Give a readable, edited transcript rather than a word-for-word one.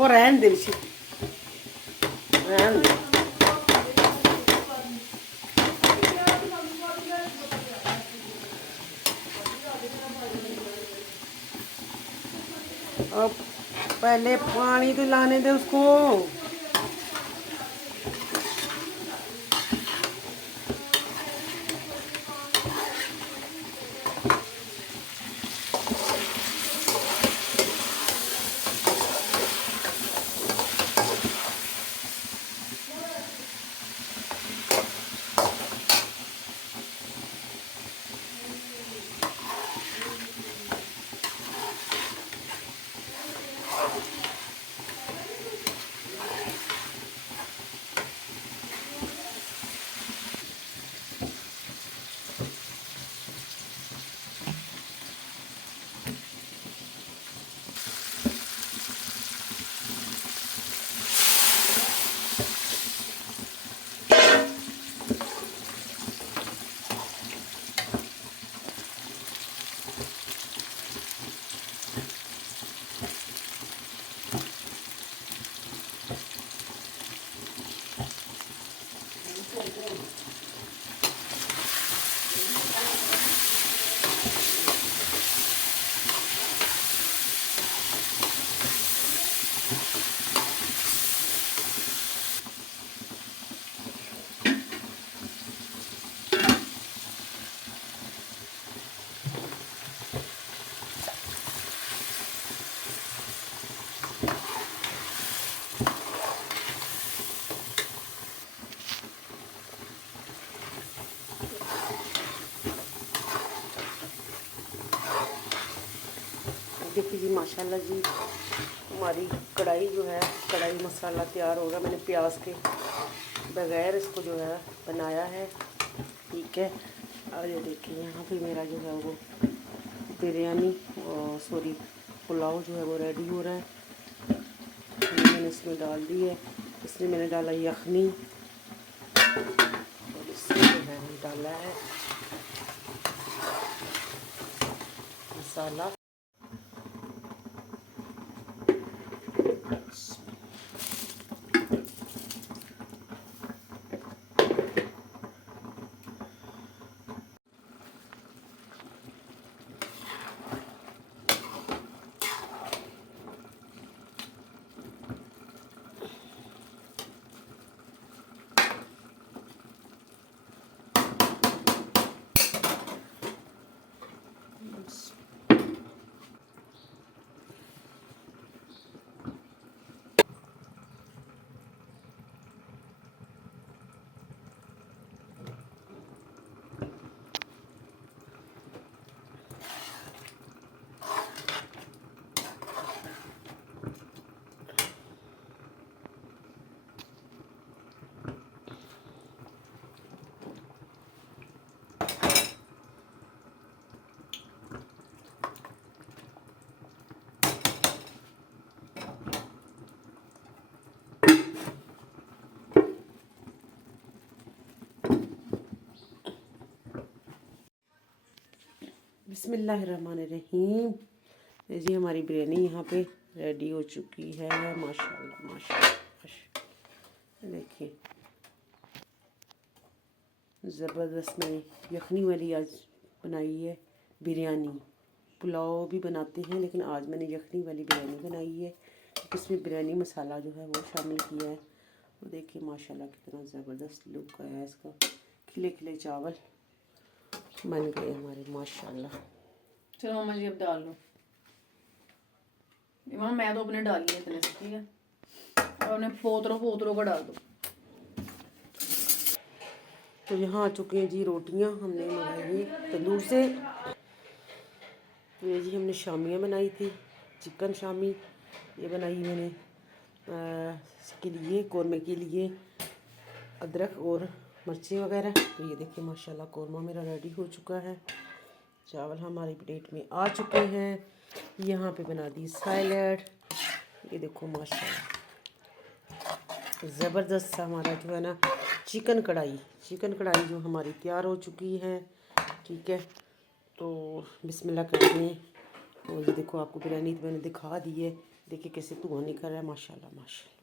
वो रहन दे ऋषि, रहन दे। अब पहले पानी तो लाने दे उसको। देखिए जी माशाल्लाह जी, हमारी कढ़ाई जो है, कढ़ाई मसाला तैयार होगा। मैंने प्याज के बगैर इसको जो है बनाया है, ठीक है। और ये देखिए यहाँ पे मेरा जो है वो बिरयानी और सॉरी पुलाव जो है वो रेडी हो रहा है। मैंने इसमें डाल दी है, इसमें मैंने डाला यखनी और इसमें जो है डाला है मसाला। बिस्मिल्लाहिर्रहमानिर्रहीम। जी हमारी बिरयानी यहाँ पे रेडी हो चुकी है। माशाल्लाह माशाल्लाह माशाल्लाह। देखिए ज़बरदस्त मैंने यखनी वाली आज बनाई है बिरयानी। पुलाव भी बनाते हैं लेकिन आज मैंने यखनी वाली बिरयानी बनाई है। इसमें बिरयानी मसाला जो है वो शामिल किया है। वो देखिए माशाल्लाह कितना ज़बरदस्त लुक आया है इसका। खिले खिले चावल बन गए हमारे माशाल्लाह। चलो मामा जी अब डाल लो। मामा मैं तो अपने डाली है इतने से, ठीक है, और उन्हें पोतरों का डाल दो। तो यहाँ आ चुके हैं जी रोटियाँ, हमने मंगाई है तंदूर से। तो ये जी हमने शामियाँ बनाई थी, चिकन शामी ये बनाई मैंने इसके लिए, कौरमे के लिए अदरक और मिर्ची वगैरह। तो ये देखिए माशाल्लाह कौरमा मेरा रेडी हो चुका है। चावल हमारी प्लेट में आ चुके हैं। यहाँ पे बना दी सैलड। ये देखो माशाल्लाह ज़बरदस्त सा हमारा जो है ना चिकन कढ़ाई जो हमारी तैयार हो चुकी है, ठीक है। तो बिस्मिल्लाह करते हैं। और ये देखो आपको बिरयानी तो मैंने दिखा दी है, देखिए कैसे धुआं निकल रहा है, माशाल्लाह माशाल्लाह।